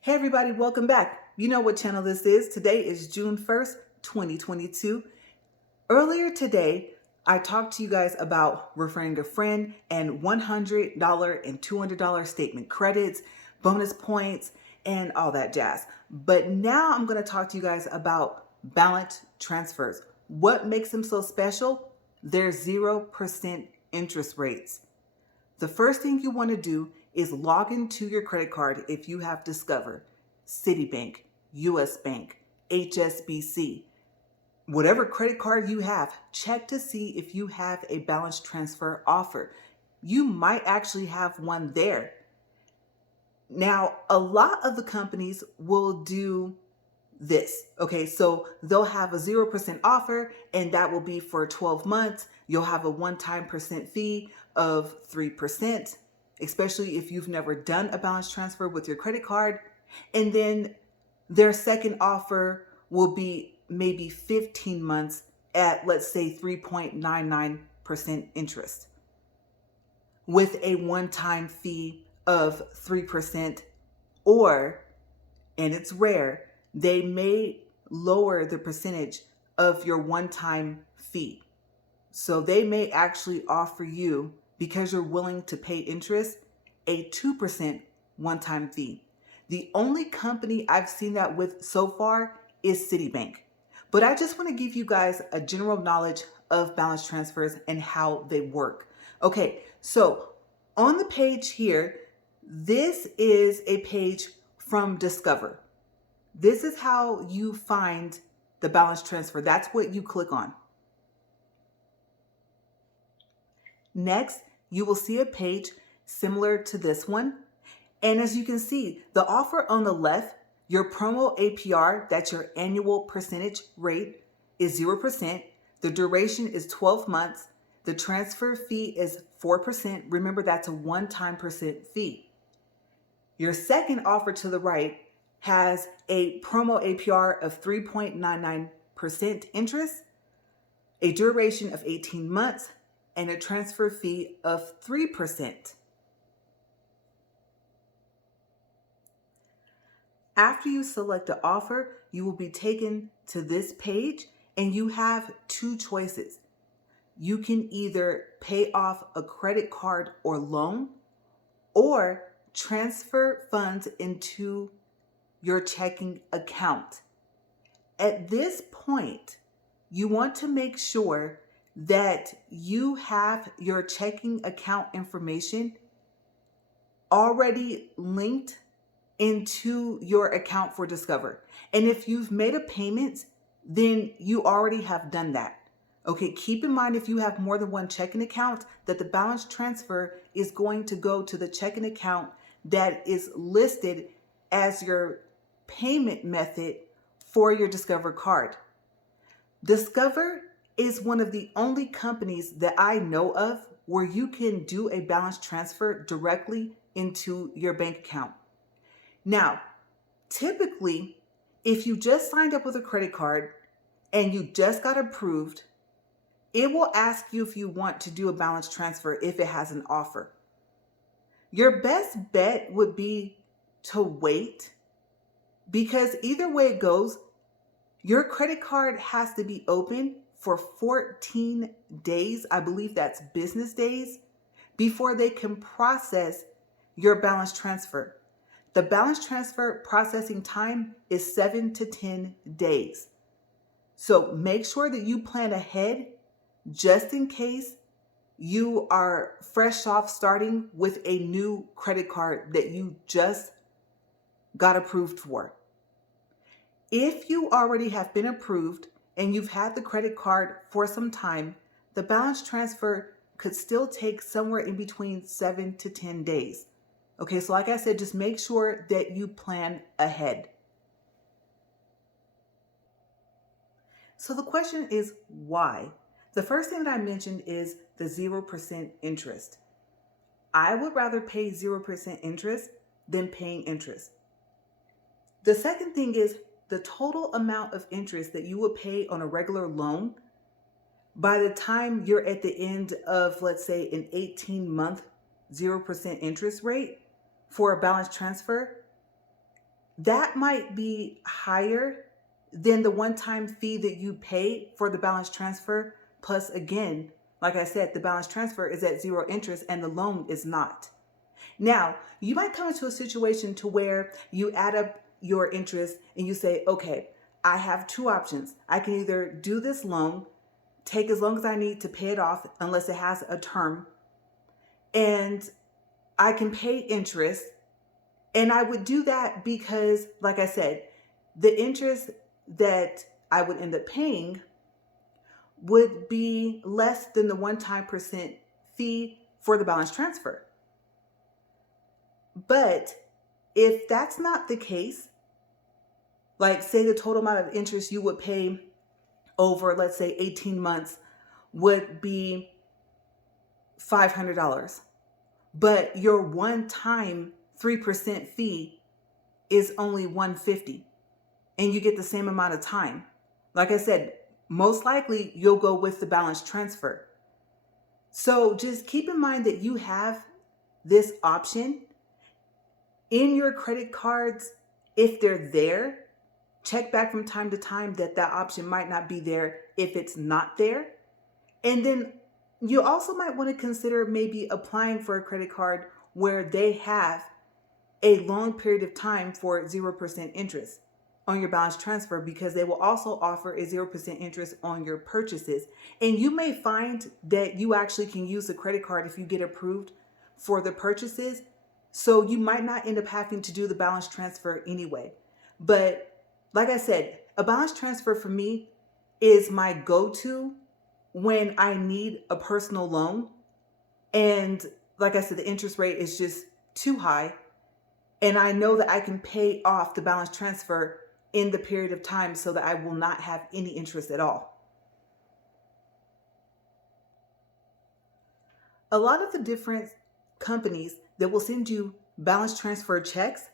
Hey everybody, welcome back. You know what channel this is. Today is June 1st, 2022. Earlier today, I talked to you guys about referring a friend and $100 and $200 statement credits, bonus points, and all that jazz. But now I'm going to talk to you guys about balance transfers. What makes them so special? Their 0% interest rates. The first thing you want to do is log into your credit card if you have Discover, Citibank, US Bank, HSBC. Whatever credit card you have, check to see if you have a balance transfer offer. You might actually have one there. Now, a lot of the companies will do this. Okay, so they'll have a 0% offer and that will be for 12 months. You'll have a one-time percent fee of 3%, especially if you've never done a balance transfer with your credit card. And then their second offer will be maybe 15 months at, let's say, 3.99% interest with a one-time fee of 3%, or, and it's rare, they may lower the percentage of your one-time fee. So they may actually offer you, because you're willing to pay interest, a 2% one-time fee. The only company I've seen that with so far is Citibank. But I just want to give you guys a general knowledge of balance transfers and how they work. Okay, so on the page here, this is a page from Discover. This is how you find the balance transfer. That's what you click on. Next, you will see a page similar to this one. And as you can see, the offer on the left, your promo APR, that's your annual percentage rate, is 0%. The duration is 12 months. The transfer fee is 4%. Remember, that's a one-time percent fee. Your second offer to the right has a promo APR of 3.99% interest, a duration of 18 months, and a transfer fee of 3%. After you select the offer, you will be taken to this page and you have two choices. You can either pay off a credit card or loan, or transfer funds into your checking account. At this point, you want to make sure that you have your checking account information already linked into your account for Discover. And if you've made a payment, then you already have done that. Okay, keep in mind, if you have more than one checking account, that the balance transfer is going to go to the checking account that is listed as your payment method for your Discover card. Discover is one of the only companies that I know of where you can do a balance transfer directly into your bank account. Now, typically, if you just signed up with a credit card and you just got approved, it will ask you if you want to do a balance transfer if it has an offer. Your best bet would be to wait, because either way it goes, your credit card has to be open for 14 days, I believe that's business days, before they can process your balance transfer. The balance transfer processing time is 7 to 10 days. So make sure that you plan ahead just in case you are fresh off starting with a new credit card that you just got approved for. If you already have been approved and you've had the credit card for some time, the balance transfer could still take somewhere in between 7 to 10 days. Okay, so like I said, just make sure that you plan ahead. So the question is why? The first thing that I mentioned is the 0% interest. I would rather pay 0% interest than paying interest. The second thing is the total amount of interest that you would pay on a regular loan by the time you're at the end of, let's say, an 18-month 0% interest rate for a balance transfer, that might be higher than the one-time fee that you pay for the balance transfer. Plus, again, like I said, the balance transfer is at zero interest and the loan is not. Now, you might come into a situation to where you add up your interest and you say, okay, I have two options. I can either do this loan, take as long as I need to pay it off unless it has a term, and I can pay interest. And I would do that because, like I said, the interest that I would end up paying would be less than the one-time percent fee for the balance transfer. But if that's not the case, like say the total amount of interest you would pay over, let's say 18 months would be $500, but your one-time 3% fee is only $150 and you get the same amount of time. Like I said, most likely you'll go with the balance transfer. So just keep in mind that you have this option in your credit cards. If they're there, check back from time to time that option might not be there if it's not there. And then you also might want to consider maybe applying for a credit card where they have a long period of time for 0% interest on your balance transfer, because they will also offer a 0% interest on your purchases. And you may find that you actually can use the credit card if you get approved for the purchases. So you might not end up having to do the balance transfer anyway. But like I said, a balance transfer for me is my go-to when I need a personal loan. And like I said, the interest rate is just too high. And I know that I can pay off the balance transfer in the period of time so that I will not have any interest at all. A lot of the different companies that will send you balance transfer checks.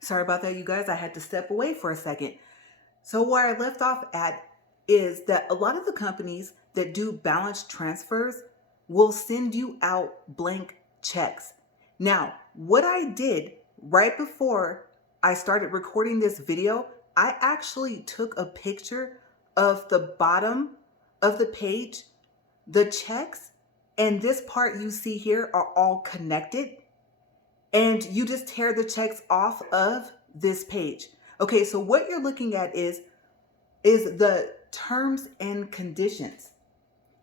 Sorry about that, you guys. I had to step away for a second. So where I left off at is that a lot of the companies that do balance transfers will send you out blank checks. Now, what I did right before I started recording this video, I actually took a picture of the bottom of the page, the checks, and this part you see here are all connected. And you just tear the checks off of this page. Okay, so what you're looking at is the terms and conditions.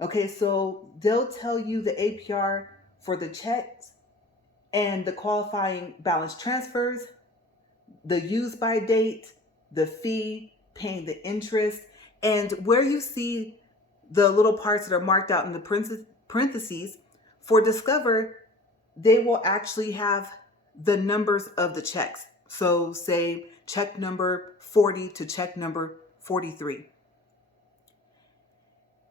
Okay, so they'll tell you the APR for the checks and the qualifying balance transfers, the use by date, the fee, paying the interest, and where you see the little parts that are marked out in the parentheses for Discover, they will actually have the numbers of the checks. So say check number 40 to check number 43.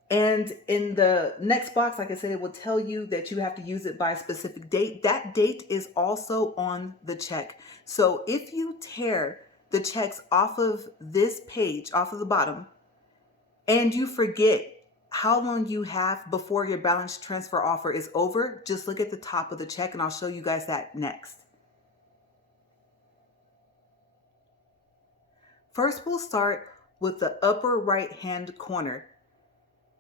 And in the next box, like I said, it will tell you that you have to use it by a specific date. That date is also on the check. So if you tear the checks off of this page, off of the bottom, and you forget how long you have before your balance transfer offer is over, just look at the top of the check and I'll show you guys that next. First, we'll start with the upper right-hand corner.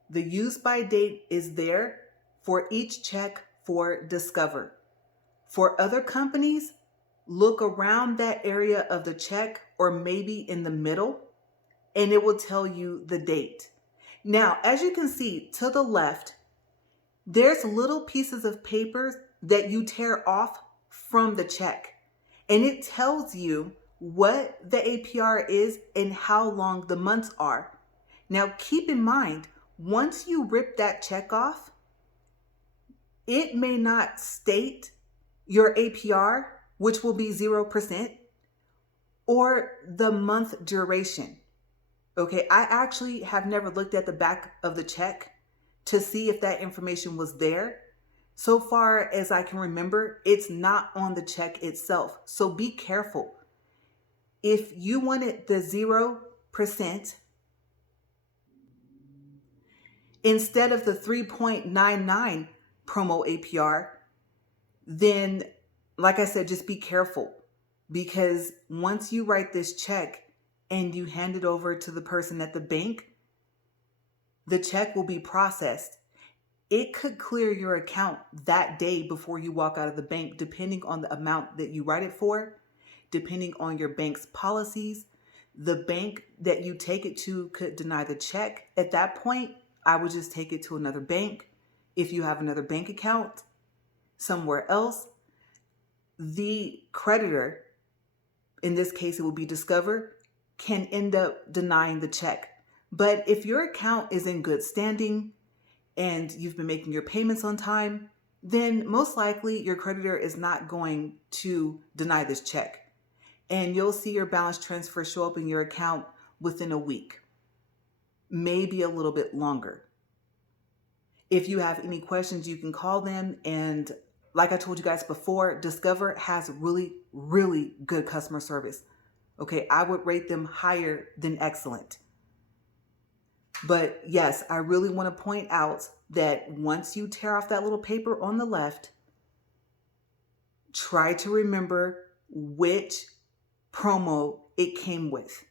The use by date is there for each check for Discover. For other companies, look around that area of the check or maybe in the middle, and it will tell you the date. Now, as you can see to the left, there's little pieces of paper that you tear off from the check, and it tells you what the APR is and how long the months are. Now, keep in mind, once you rip that check off, it may not state your APR, which will be 0%, or the month duration. Okay, I actually have never looked at the back of the check to see if that information was there. So far as I can remember, it's not on the check itself. So be careful. If you wanted the 0%, instead of the 3.99 promo APR, then like I said, just be careful. because once you write this check and you hand it over to the person at the bank, the check will be processed. It could clear your account that day before you walk out of the bank, depending on the amount that you write it for, depending on your bank's policies. The bank that you take it to could deny the check. At that point, I would just take it to another bank. If you have another bank account somewhere else, the creditor, in this case it will be Discover, can end up denying the check. But if your account is in good standing and you've been making your payments on time, then most likely your creditor is not going to deny this check. And you'll see your balance transfer show up in your account within a week, maybe a little bit longer. If you have any questions, you can call them. And like I told you guys before, Discover has really, really good customer service. Okay, I would rate them higher than excellent. But yes, I really want to point out that once you tear off that little paper on the left, try to remember which promo it came with.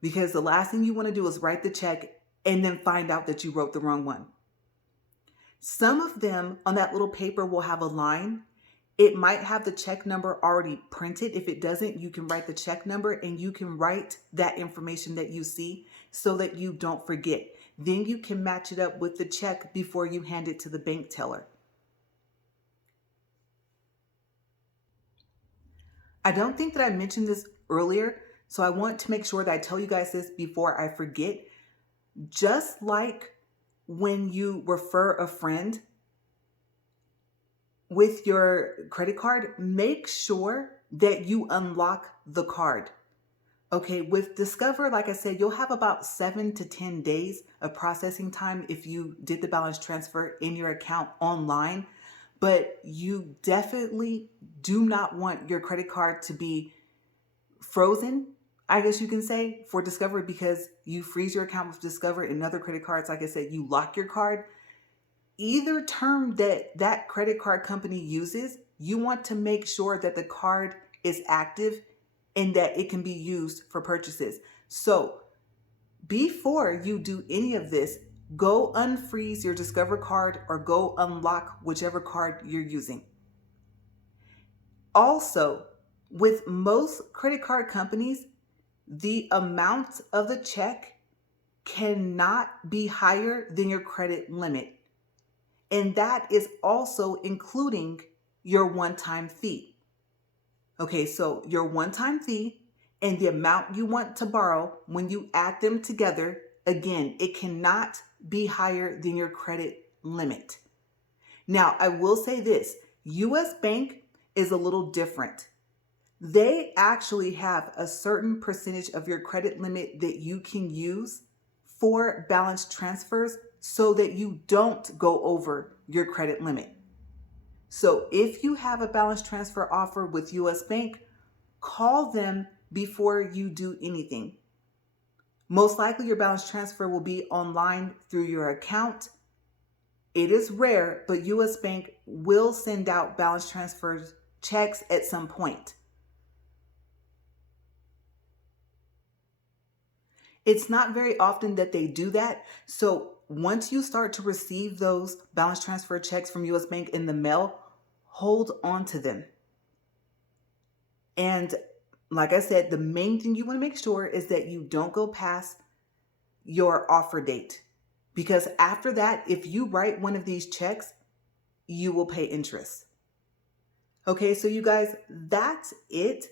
Because the last thing you want to do is write the check and then find out that you wrote the wrong one. Some of them on that little paper will have a line. It might have the check number already printed. If it doesn't, you can write the check number and you can write that information that you see so that you don't forget. Then you can match it up with the check before you hand it to the bank teller. I don't think that I mentioned this earlier, so I want to make sure that I tell you guys this before I forget. Just like when you refer a friend with your credit card, make sure that you unlock the card. Okay, with Discover, like I said, you'll have about 7 to 10 days of processing time if you did the balance transfer in your account online. But you definitely do not want your credit card to be frozen, I guess you can say, for Discover, because you freeze your account with Discover and other credit cards. Like I said, you lock your card. Either term that credit card company uses, you want to make sure that the card is active and that it can be used for purchases. So before you do any of this, go unfreeze your Discover card or go unlock whichever card you're using. Also, with most credit card companies, the amount of the check cannot be higher than your credit limit. And that is also including your one-time fee. Okay, so your one-time fee and the amount you want to borrow, when you add them together, again, it cannot be higher than your credit limit. Now, I will say this, US Bank is a little different. They actually have a certain percentage of your credit limit that you can use for balance transfers so that you don't go over your credit limit. So if you have a balance transfer offer with US Bank, call them before you do anything. Most likely your balance transfer will be online through your account. It is rare, but US Bank will send out balance transfer checks at some point. It's not very often that they do that. So once you start to receive those balance transfer checks from US Bank in the mail, hold on to them. And like I said, the main thing you want to make sure is that you don't go past your offer date. Because after that, if you write one of these checks, you will pay interest. Okay, so you guys, that's it.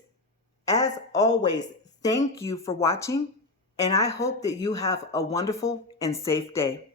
As always, thank you for watching. And I hope that you have a wonderful and safe day.